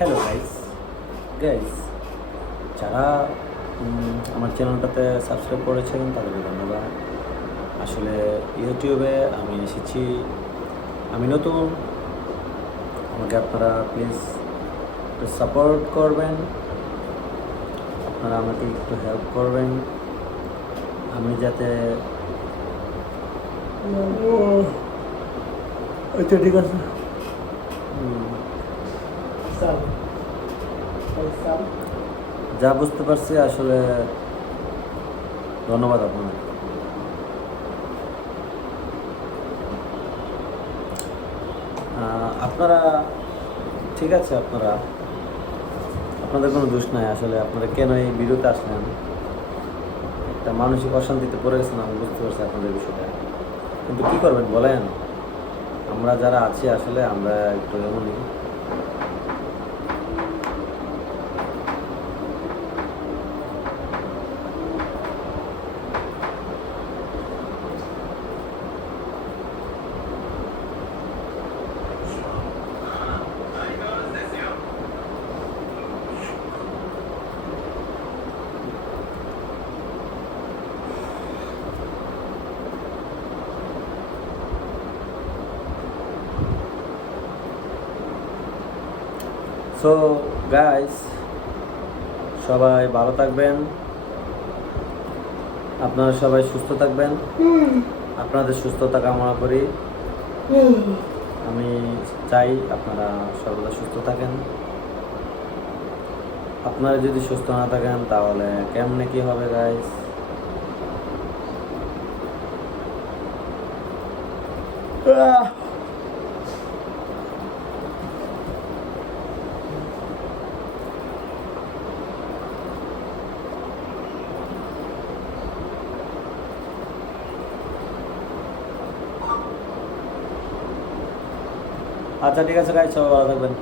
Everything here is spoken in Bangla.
হ্যালো গাইস গাইস যারা আমার চ্যানেলটাতে সাবস্ক্রাইব করেছেন তাদেরকে ধন্যবাদ। আসলে ইউটিউবে আমি এসেছি, আমি নতুন। আমাকে আপনারা প্লিজ একটু সাপোর্ট করবেন, আপনারা আমাকে একটু হেল্প করবেন, আমি যাতে আচ্ছা ঠিক আছে। যা বুঝতে পারছি আসলে ধন্যবাদ আপনাদের। আপনারা ঠিক আছে, আপনাদের কোনো দোষ নাই। আসলে আপনারা কেন এই ভিডিওতে আসলেন, একটা মানসিক অশান্তিতে পড়ে গেছেন, আমি বুঝতে পারছি আপনাদের বিষয়টা। কিন্তু কী করবেন বলেন, আমরা যারা আছি আসলে আমরা একটু এমনই। সো গাইস, সবাই ভালো থাকবেন, আপনারা সবাই সুস্থ থাকবেন। আপনাদের সুস্থতা কামনা করি। আমি চাই আপনারা সর্বদা সুস্থ থাকেন। আপনারা যদি সুস্থ না থাকেন তাহলে কেমনে কি হবে গাইস? আচ্ছা ঠিক আছে গাইস, সবাই ভালো থাকবেন।